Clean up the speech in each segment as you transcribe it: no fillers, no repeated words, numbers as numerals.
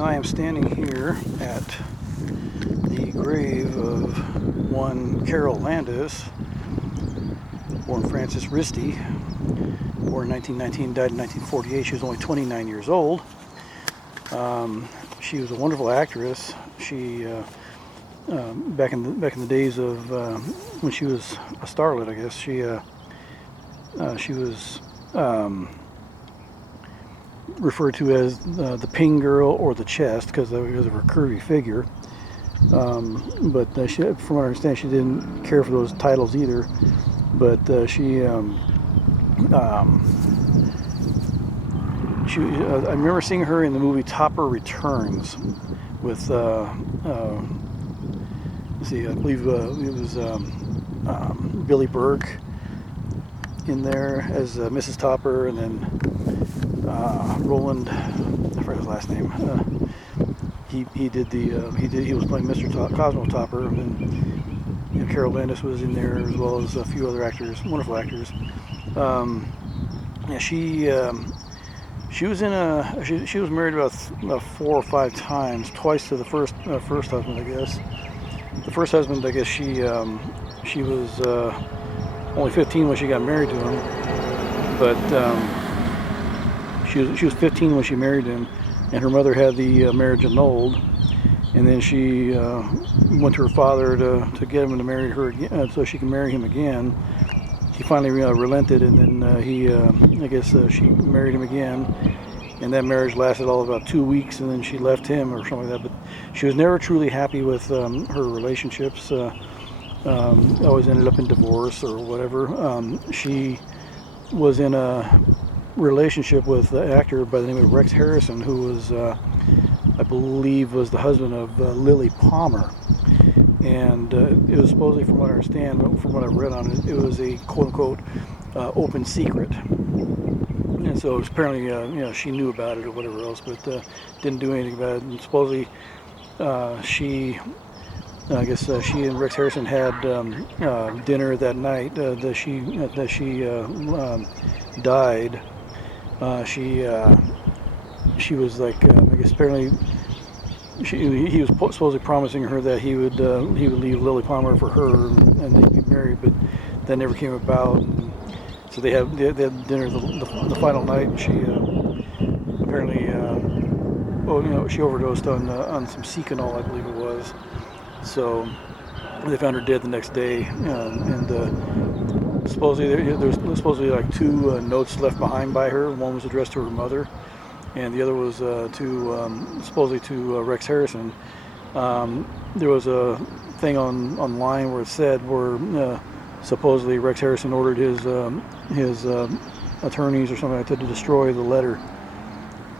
And I am standing here at the grave of one Carole Landis, born Frances Risty, born in 1919, died in 1948. She was only 29 years old. She was a wonderful actress. She back in the days of when she was a starlet, I guess she was referred to as the Ping Girl or the Chest because of her curvy figure. But from what I understand, she didn't care for those titles either. But I remember seeing her in the movie Topper Returns with I believe it was Billy Burke in there as Mrs. Topper, and then Roland, I forgot his last name. He was playing Mr. Cosmo Topper, and then Carole Landis was in there as well as a few other actors, wonderful actors. She was married about 4 or 5 times, twice to the first husband, I guess. The first husband, I guess she was only 15 when she got married to him, but she was 15 when she married him, and her mother had the marriage annulled, and then she went to her father to get him to marry her again, so she can marry him again. He finally relented, and then she married him again, and that marriage lasted all about 2 weeks, and then she left him or something like that. But she was never truly happy with her relationships. Always ended up in divorce or whatever. She was in a relationship with an actor by the name of Rex Harrison, who was, I believe, was the husband of Lily Palmer. And it was supposedly, from what I understand, from what I've read on it, it was a quote-unquote open secret. And so it was apparently, she knew about it or whatever else, but didn't do anything about it. And supposedly, she and Rex Harrison had dinner that night that she died. She was like, apparently. He was supposedly promising her that he would leave Lily Palmer for her and they'd be married, but that never came about. And so they had dinner the final night. And she apparently she overdosed on some Seconal, I believe it was. So they found her dead the next day, and supposedly there's supposedly like 2 notes left behind by her. One was addressed to her mother, and the other was supposedly to Rex Harrison. There was a thing online where it said supposedly Rex Harrison ordered his attorneys or something like that to destroy the letter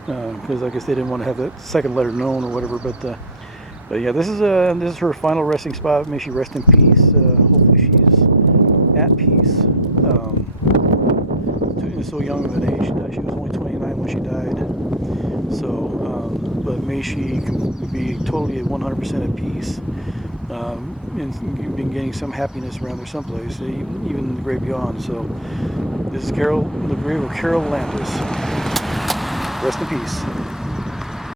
because I guess they didn't want to have that second letter known or whatever. But yeah, this is her final resting spot. May she rest in peace. Hopefully she's at peace. So young of an age. She was only 29 when she died. So, but may she be totally at 100% at peace, and been getting some happiness around there someplace, even in the great beyond. So, this is the grave of Carole Landis. Rest in peace.